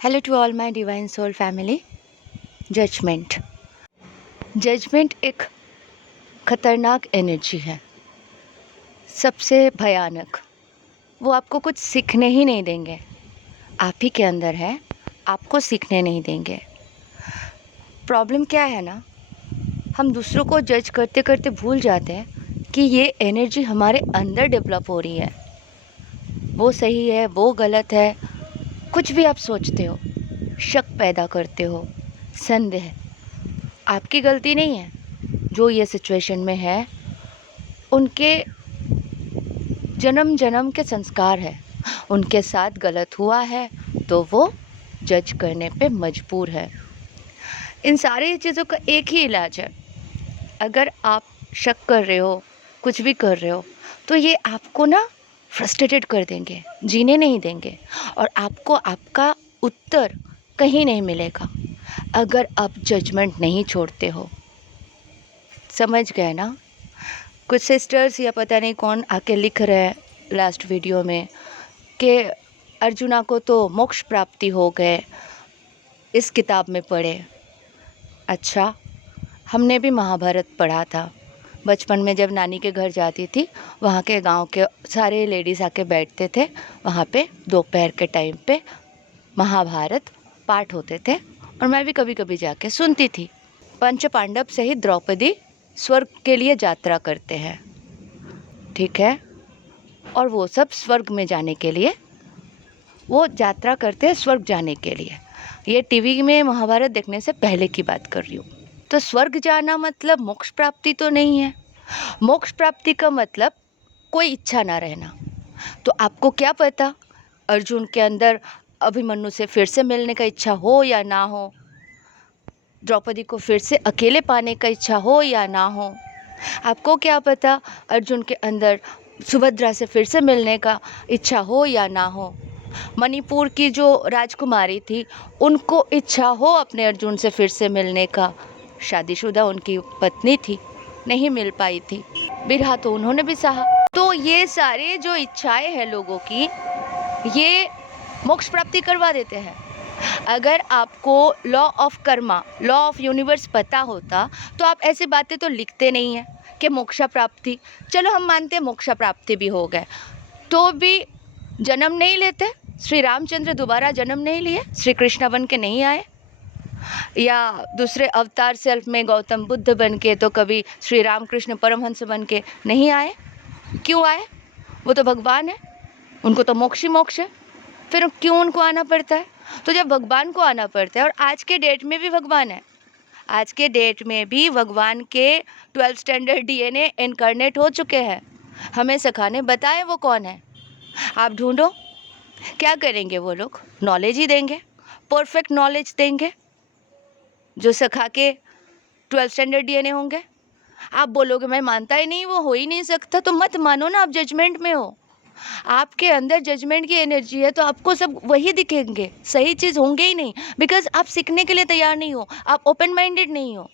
Hello to all my divine soul family. Judgement judgement एक खतरनाक energy है, सबसे भयानक। वो आपको कुछ सीखने ही नहीं देंगे। आप ही के अंदर है, आपको सीखने नहीं देंगे। प्रॉब्लम क्या है ना, हम दूसरों को जज करते करते भूल जाते हैं कि ये एनर्जी हमारे अंदर डेवलप हो रही है। वो सही है, वो गलत है, कुछ भी आप सोचते हो, शक पैदा करते हो, संदेह। आपकी गलती नहीं है। जो ये सिचुएशन में है उनके जन्म जन्म के संस्कार है, उनके साथ गलत हुआ है तो वो जज करने पे मजबूर है। इन सारी चीज़ों का एक ही इलाज है। अगर आप शक कर रहे हो, कुछ भी कर रहे हो, तो ये आपको ना फ्रस्ट्रेटेड कर देंगे, जीने नहीं देंगे, और आपको आपका उत्तर कहीं नहीं मिलेगा अगर आप जजमेंट नहीं छोड़ते हो। समझ गए ना? कुछ सिस्टर्स या पता नहीं कौन आके लिख रहे हैं लास्ट वीडियो में कि अर्जुना को तो मोक्ष प्राप्ति हो गए, इस किताब में पढ़े। अच्छा, हमने भी महाभारत पढ़ा था बचपन में। जब नानी के घर जाती थी, वहाँ के गांव के सारे लेडीज़ आके बैठते थे, वहाँ पे दोपहर के टाइम पे महाभारत पाठ होते थे, और मैं भी कभी कभी जाके सुनती थी। पंच पांडव सहित द्रौपदी स्वर्ग के लिए यात्रा करते हैं, ठीक है, और वो सब स्वर्ग में जाने के लिए वो यात्रा करते हैं, स्वर्ग जाने के लिए। ये टीवी में महाभारत देखने से पहले की बात कर रही हूँ। तो स्वर्ग जाना मतलब मोक्ष प्राप्ति तो नहीं है। मोक्ष प्राप्ति का मतलब कोई इच्छा ना रहना। तो आपको क्या पता अर्जुन के अंदर अभिमन्यु से फिर से मिलने का इच्छा हो या ना हो, द्रौपदी को फिर से अकेले पाने का इच्छा हो या ना हो। आपको क्या पता अर्जुन के अंदर सुभद्रा से फिर से मिलने का इच्छा हो या ना हो। मणिपुर की जो राजकुमारी थी, उनको इच्छा हो अपने अर्जुन से फिर से मिलने का। शादीशुदा उनकी पत्नी थी, नहीं मिल पाई थी, बिरहा तो उन्होंने भी सहा। तो ये सारे जो इच्छाएं हैं लोगों की, ये मोक्ष प्राप्ति करवा देते हैं। अगर आपको law of Karma, law of universe पता होता तो आप ऐसी बातें तो लिखते नहीं हैं कि मोक्षा प्राप्ति। चलो हम मानते हैं मोक्षा प्राप्ति भी हो गए, तो भी जन्म नहीं लेते। श्री रामचंद्र दोबारा जन्म नहीं लिए, श्री कृष्ण बन के नहीं आए, या दूसरे अवतार सेल्फ में गौतम बुद्ध बन के तो कभी श्री रामकृष्ण परमहंस बन के नहीं आए। क्यों आए? वो तो भगवान है, उनको तो मोक्ष ही मोक्ष है, फिर क्यों उनको आना पड़ता है? तो जब भगवान को आना पड़ता है, और आज के डेट में भी भगवान है, आज के डेट में भी भगवान के 12 स्टैंडर्ड डीएनए इनकारनेट हो चुके हैं, हमें सिखाने बताए वो कौन है। आप ढूंढो, क्या करेंगे वो लोग? नॉलेज ही देंगे, परफेक्ट नॉलेज देंगे जो सिखा के 12 स्टैंडर्ड डीएनए होंगे। आप बोलोगे मैं मानता ही नहीं, वो हो ही नहीं सकता, तो मत मानो ना, आप जजमेंट में हो। आपके अंदर जजमेंट की एनर्जी है तो आपको सब वही दिखेंगे, सही चीज़ होंगे ही नहीं, बिकॉज आप सीखने के लिए तैयार नहीं हो, आप ओपन माइंडेड नहीं हो।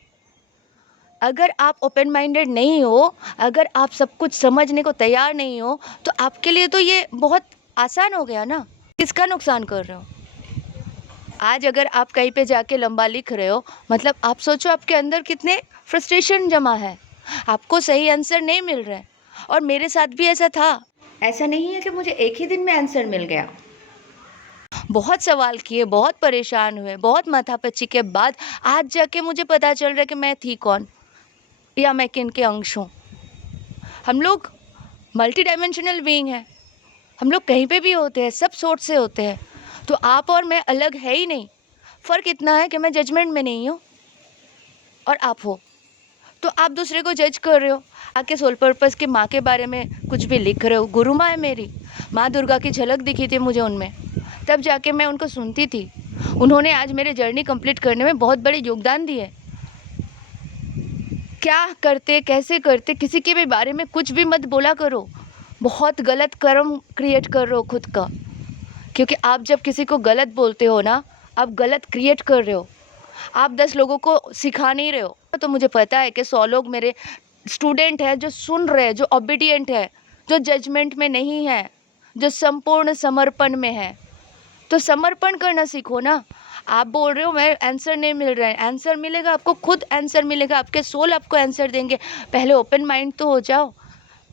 अगर आप ओपन माइंडेड नहीं हो, अगर आप सब कुछ समझने को तैयार नहीं हो, तो आपके लिए तो ये बहुत आसान हो गया ना। किसका नुकसान कर रहे हो? आज अगर आप कहीं पे जाके लंबा लिख रहे हो, मतलब आप सोचो आपके अंदर कितने फ्रस्ट्रेशन जमा है, आपको सही आंसर नहीं मिल रहा है। और मेरे साथ भी ऐसा था। ऐसा नहीं है कि मुझे एक ही दिन में आंसर मिल गया। बहुत सवाल किए, बहुत परेशान हुए, बहुत माथापच्ची के बाद आज जाके मुझे पता चल रहा है कि मैं थी कौन, या मैं किन के अंश हूँ। हम लोग मल्टी डायमेंशनल बीइंग हैं, हम लोग कहीं पे भी होते हैं, सब सोर्स से होते हैं। तो आप और मैं अलग है ही नहीं। फ़र्क इतना है कि मैं जजमेंट में नहीं हूँ और आप हो। तो आप दूसरे को जज कर रहे हो, आके सोल पर्पस की माँ के बारे में कुछ भी लिख रहे हो। गुरु माँ है मेरी, माँ दुर्गा की झलक दिखी थी मुझे उनमें, तब जाके मैं उनको सुनती थी। उन्होंने आज मेरे जर्नी कंप्लीट करने में बहुत बड़े योगदान दिए। क्या करते, कैसे करते, किसी के भी बारे में कुछ भी मत बोला करो। बहुत गलत कर्म क्रिएट कर रहे हो खुद का, क्योंकि आप जब किसी को गलत बोलते हो ना, आप गलत क्रिएट कर रहे हो। आप 10 लोगों को सिखा नहीं रहे हो। तो मुझे पता है कि 100 लोग मेरे स्टूडेंट हैं जो सुन रहे हैं, जो ओबीडिएंट है, जो जजमेंट में नहीं है, जो संपूर्ण समर्पण में है। तो समर्पण करना सीखो ना। आप बोल रहे हो मैं आंसर नहीं मिल रहा है, आंसर मिलेगा आपको, खुद आंसर मिलेगा, आपके सोल आपको आंसर देंगे। पहले ओपन माइंड तो हो जाओ,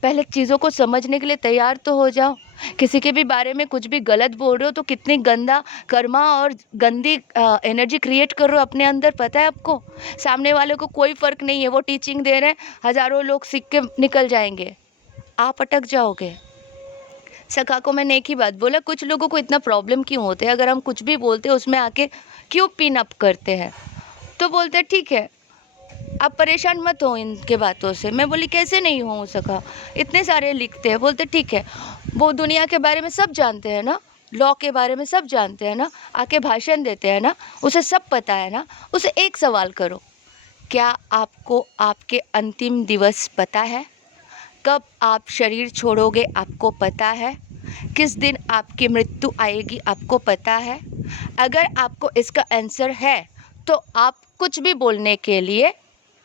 पहले चीज़ों को समझने के लिए तैयार तो हो जाओ। किसी के भी बारे में कुछ भी गलत बोल रहे हो तो कितनी गंदा कर्मा और गंदी एनर्जी क्रिएट कर रहे हो अपने अंदर, पता है आपको। सामने वाले को कोई फ़र्क नहीं है, वो टीचिंग दे रहे हैं, हज़ारों लोग सीख के निकल जाएंगे, आप अटक जाओगे। सखा को मैंने एक ही बात बोला, कुछ लोगों को इतना प्रॉब्लम क्यों होते हैं, अगर हम कुछ भी बोलते हैं उसमें आके क्यों पिन अप करते हैं। तो बोलते हैं ठीक है आप परेशान मत हो इनके बातों से। मैं बोली कैसे नहीं हो सका, इतने सारे लिखते हैं। बोलते ठीक है, वो दुनिया के बारे में सब जानते हैं ना, लॉ के बारे में सब जानते हैं ना, आके भाषण देते हैं ना, उसे सब पता है ना। उसे एक सवाल करो, क्या आपको आपके अंतिम दिवस पता है? कब आप शरीर छोड़ोगे आपको पता है? किस दिन आपकी मृत्यु आएगी आपको पता है? अगर आपको इसका आंसर है तो आप कुछ भी बोलने के लिए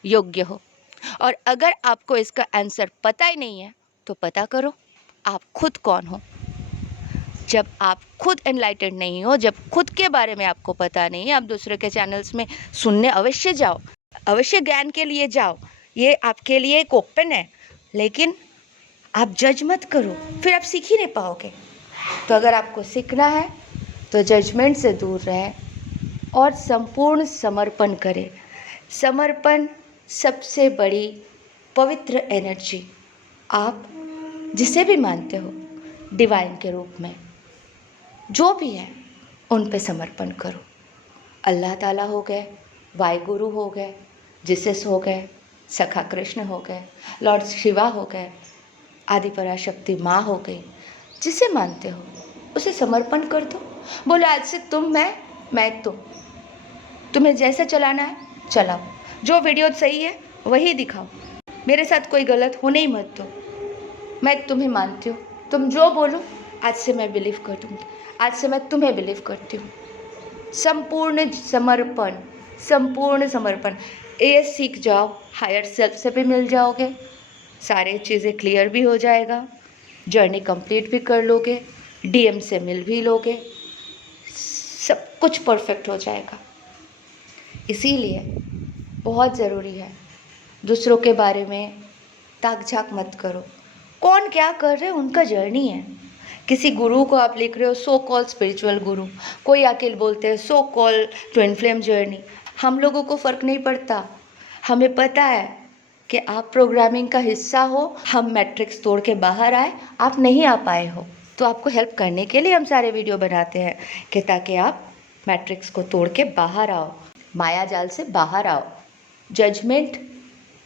योग्य हो, और अगर आपको इसका आंसर पता ही नहीं है तो पता करो आप खुद कौन हो। जब आप खुद एनलाइटेड नहीं हो, जब खुद के बारे में आपको पता नहीं है, आप दूसरे के चैनल्स में सुनने अवश्य जाओ, अवश्य ज्ञान के लिए जाओ, ये आपके लिए एक ओपन है, लेकिन आप जज मत करो, फिर आप सीख ही नहीं पाओगे। तो अगर आपको सीखना है तो जजमेंट से दूर रहे और संपूर्ण समर्पण करें। समर्पण सबसे बड़ी पवित्र एनर्जी, आप जिसे भी मानते हो डिवाइन के रूप में, जो भी है उन पे समर्पण करो। अल्लाह ताला हो गए, वाहिगुरु हो गए, जीसस हो गए, सखा कृष्ण हो गए, लॉर्ड शिवा हो गए, आदि पराशक्ति माँ हो गई, जिसे मानते हो उसे समर्पण कर दो। बोलो आज से तुम मैं तुम, तुम्हें जैसे चलाना है चलाओ, जो वीडियो सही है वही दिखाओ, मेरे साथ कोई गलत होने ही मत दो। मैं तुम्हें मानती हूँ, तुम जो बोलो आज से मैं बिलीव कर दूँगी, आज से मैं तुम्हें बिलीव करती हूँ। संपूर्ण समर्पण, संपूर्ण समर्पण, ये सीख जाओ, हायर सेल्फ से भी मिल जाओगे, सारी चीज़ें क्लियर भी हो जाएगा, जर्नी कंप्लीट भी कर लोगे, डीएम से मिल भी लोगे, सब कुछ परफेक्ट हो जाएगा। इसीलिए बहुत ज़रूरी है दूसरों के बारे में ताक झाक मत करो। कौन क्या कर रहे हैं उनका जर्नी है। किसी गुरु को आप लिख रहे हो सो कॉल स्पिरिचुअल गुरु, कोई आके बोलते हैं सो कॉल ट्विन फ्लेम जर्नी। हम लोगों को फ़र्क नहीं पड़ता, हमें पता है कि आप प्रोग्रामिंग का हिस्सा हो। हम मैट्रिक्स तोड़ के बाहर आए, आप नहीं आ पाए हो, तो आपको हेल्प करने के लिए हम सारे वीडियो बनाते हैं कि ताकि आप मैट्रिक्स को तोड़ के बाहर आओ, माया जाल से बाहर आओ, जजमेंट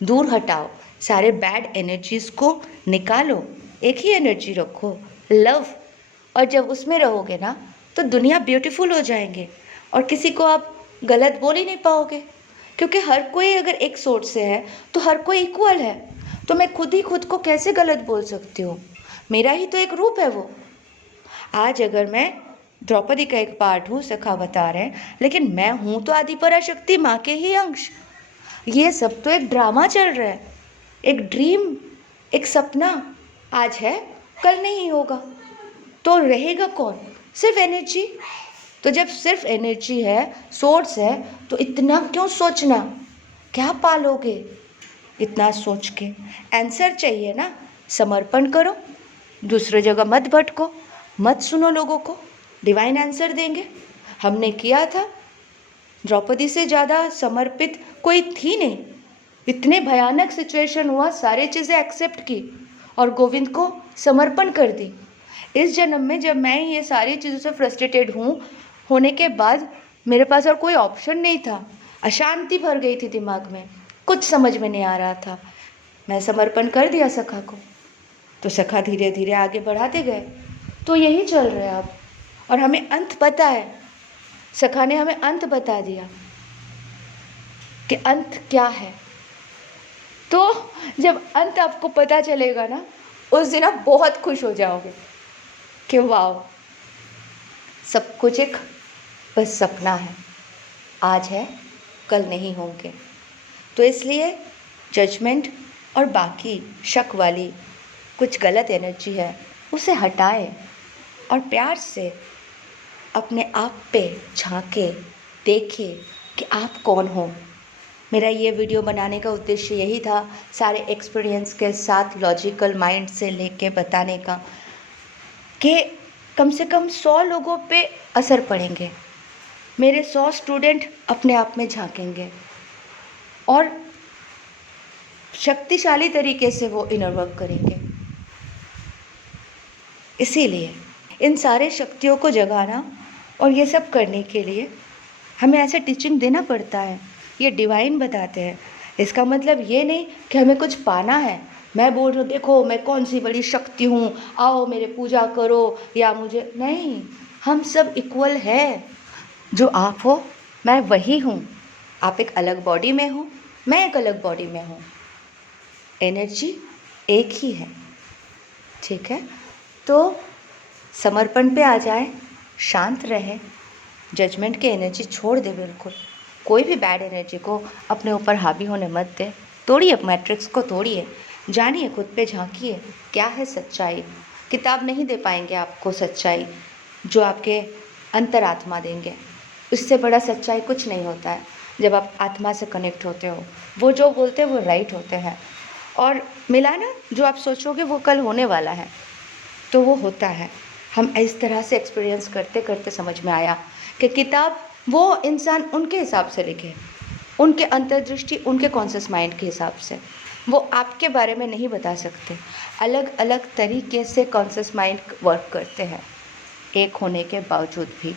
दूर हटाओ, सारे बैड एनर्जीज़ को निकालो, एक ही एनर्जी रखो, लव। और जब उसमें रहोगे ना तो दुनिया ब्यूटीफुल हो जाएंगे और किसी को आप गलत बोल ही नहीं पाओगे, क्योंकि हर कोई अगर एक सोच से है तो हर कोई इक्वल है। तो मैं खुद ही खुद को कैसे गलत बोल सकती हूँ? मेरा ही तो एक रूप है वो। आज अगर मैं द्रौपदी का एक पार्ट हूँ, सखा बता रहे हैं, लेकिन मैं हूँ तो आदि पराशक्ति माँ के ही अंश। ये सब तो एक ड्रामा चल रहा है, एक ड्रीम, एक सपना। आज है कल नहीं होगा, तो रहेगा कौन? सिर्फ एनर्जी। तो जब सिर्फ एनर्जी है, सोर्स है, तो इतना क्यों सोचना? क्या पालोगे इतना सोच के? आंसर चाहिए ना, समर्पण करो, दूसरे जगह मत भटको, मत सुनो लोगों को, डिवाइन आंसर देंगे। हमने किया था, द्रौपदी से ज़्यादा समर्पित कोई थी नहीं। इतने भयानक सिचुएशन हुआ, सारी चीज़ें एक्सेप्ट की और गोविंद को समर्पण कर दी। इस जन्म में जब मैं ये सारी चीज़ों से फ्रस्ट्रेटेड होने के बाद मेरे पास और कोई ऑप्शन नहीं था, अशांति भर गई थी दिमाग में, कुछ समझ में नहीं आ रहा था, मैं समर्पण कर दिया सखा को, तो सखा धीरे धीरे आगे बढ़ाते गए। तो यही चल रहा है अब, और हमें अंत पता है, सखा ने हमें अंत बता दिया कि अंत क्या है। तो जब अंत आपको पता चलेगा ना, उस दिन आप बहुत खुश हो जाओगे कि वाह, सब कुछ एक बस सपना है, आज है कल नहीं होंगे। तो इसलिए जजमेंट और बाकी शक वाली कुछ गलत एनर्जी है उसे हटाएं और प्यार से अपने आप पे झांके, देखे कि आप कौन हो। मेरा ये वीडियो बनाने का उद्देश्य यही था, सारे एक्सपीरियंस के साथ लॉजिकल माइंड से लेके बताने का कि कम से कम 100 लोगों पे असर पड़ेंगे। मेरे 100 स्टूडेंट अपने आप में झांकेंगे और शक्तिशाली तरीके से वो इनर वर्क करेंगे। इसीलिए इन सारे शक्तियों को जगाना और ये सब करने के लिए हमें ऐसे टीचिंग देना पड़ता है। ये डिवाइन बताते हैं। इसका मतलब ये नहीं कि हमें कुछ पाना है। मैं बोल रही हूँ देखो मैं कौन सी बड़ी शक्ति हूँ, आओ मेरे पूजा करो, या मुझे नहीं, हम सब इक्वल है। जो आप हो मैं वही हूँ। आप एक अलग बॉडी में हो, मैं एक अलग बॉडी में हूँ। एनर्जी एक ही है, ठीक है। तो समर्पण पे आ जाए, शांत रहे, जजमेंट की एनर्जी छोड़ दे बिल्कुल। कोई भी बैड एनर्जी को अपने ऊपर हावी होने मत दे। तोड़िए मैट्रिक्स को, तोड़िए, जानिए, खुद पे झांकिए क्या है सच्चाई। किताब नहीं दे पाएंगे आपको सच्चाई, जो आपके अंतरात्मा देंगे। उससे बड़ा सच्चाई कुछ नहीं होता है। जब आप आत्मा से कनेक्ट होते हो, वो जो बोलते हैं वो राइट होते हैं। और मिला ना, जो आप सोचोगे वो कल होने वाला है, तो वो होता है। हम इस तरह से एक्सपीरियंस करते करते समझ में आया कि किताब वो इंसान उनके हिसाब से लिखे, उनके अंतर्दृष्टि, उनके कॉन्शियस माइंड के हिसाब से। वो आपके बारे में नहीं बता सकते। अलग अलग तरीके से कॉन्शियस माइंड वर्क करते हैं। एक होने के बावजूद भी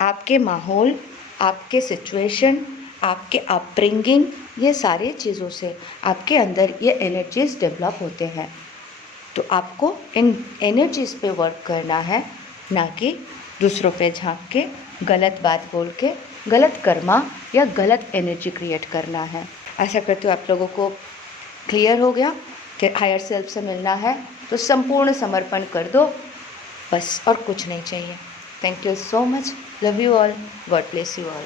आपके माहौल, आपके सिचुएशन, आपके अपब्रिंगिंग, ये सारी चीज़ों से आपके अंदर ये एनर्जीज डेवलप होते हैं। तो आपको इन एनर्जीज़ पे वर्क करना है, ना कि दूसरों पे झांक के, गलत बात बोल के, गलत कर्मा या गलत एनर्जी क्रिएट करना है। आशा करती हूँ आप लोगों को क्लियर हो गया कि हायर सेल्फ से मिलना है तो संपूर्ण समर्पण कर दो, बस, और कुछ नहीं चाहिए। Thank you so much, love you all, God bless you all.